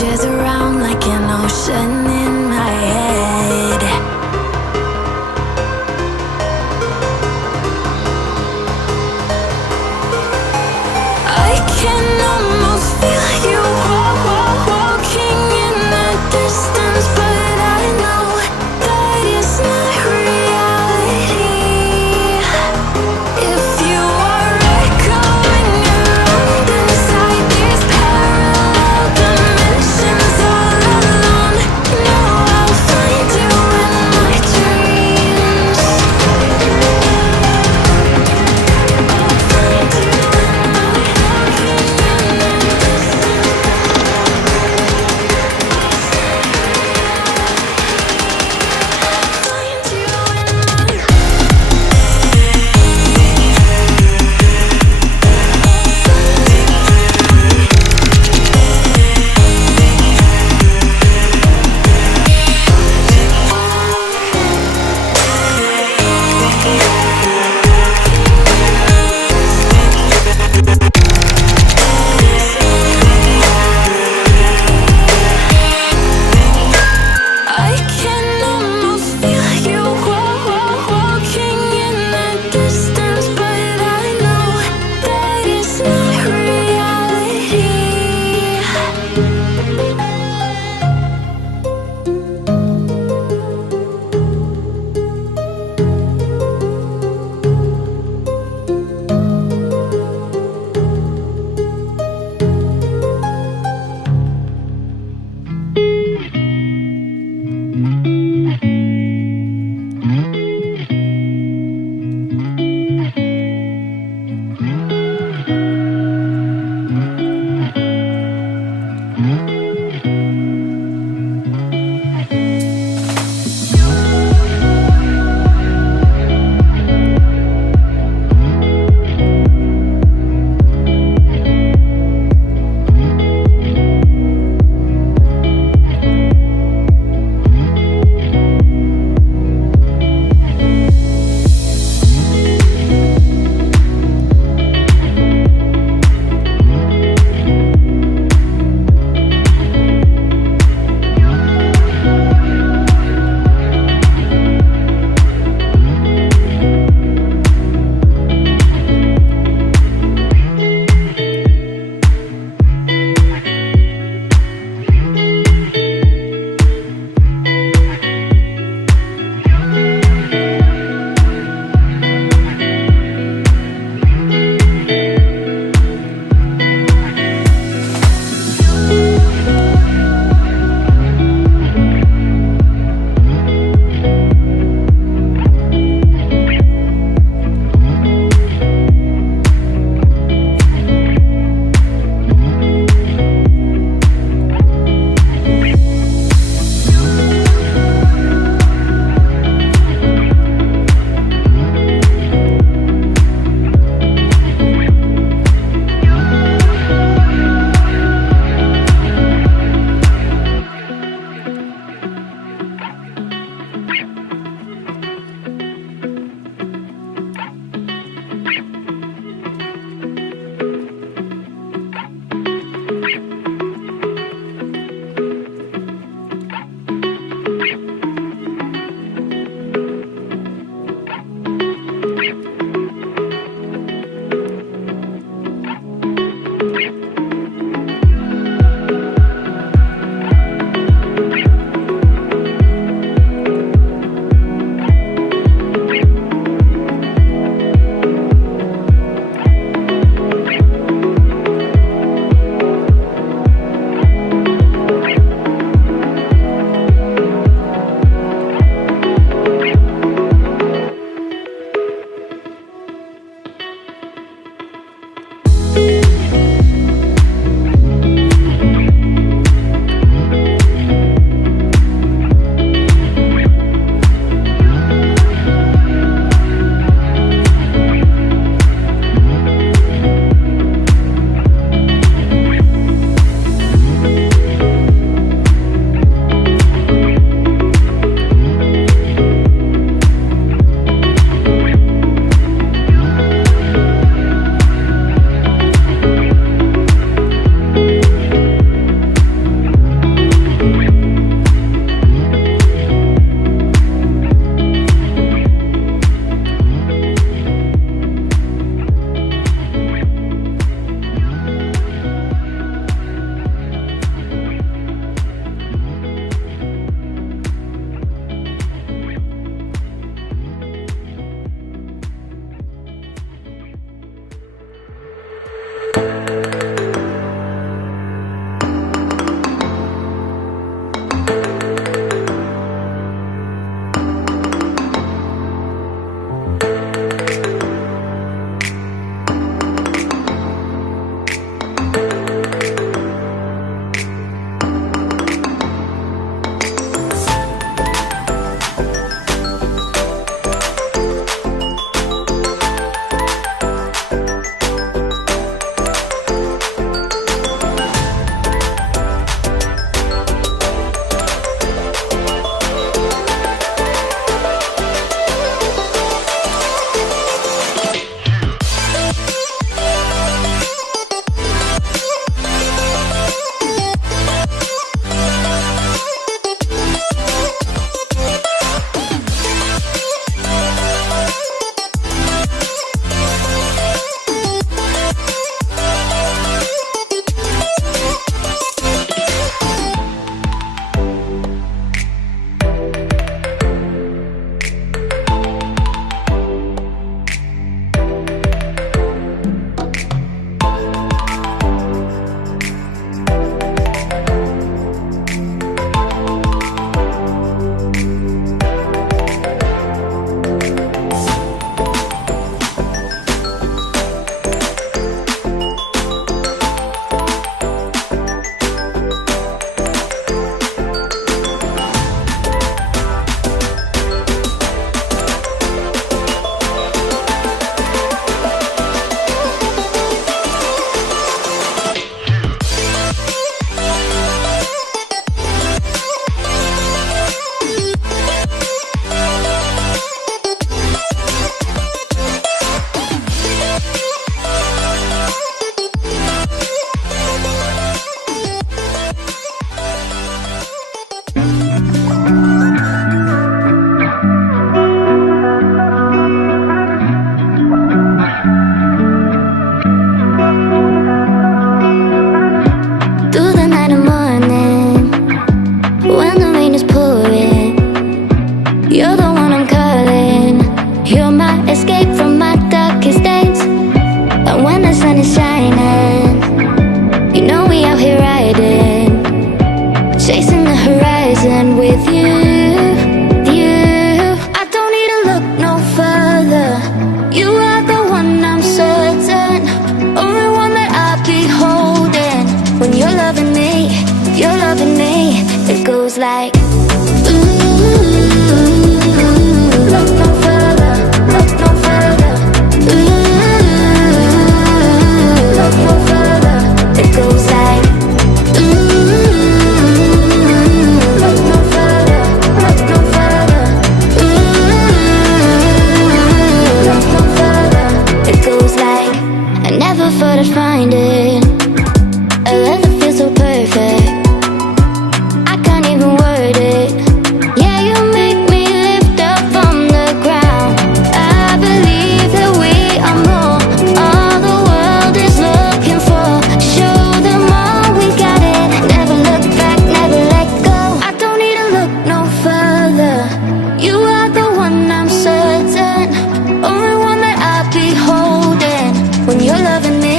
Jazz around like an ocean in my head. I can almost feel you walking in the distance, but I know that it's not reality. If you are echoing around inside these parallel dimensions all alone, know I'll find you in my dreams. I'll find you in my walking in the distance. You're my escape from my darkest days. And when the sun is shining, you know we out here riding, chasing the horizon with you. I don't need to look no further. You are the one, I'm certain. Only one that I'll be holding. When you're loving me, it goes like ooh. Look no further, look no further. Ooh, look no further. It goes like ooh. Look no further, look no further. Ooh, look no further. It goes like I never thought I'd find it. A love that feels so perfect. I can't even word it. Yeah, you make me lift up from the ground. I believe that we are more. All the world is looking for. Show them all we got it. Never look back, never let go. I don't need to look no further. You are the one, I'm certain. Only one that I'll be holding. When you're loving me,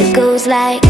it goes like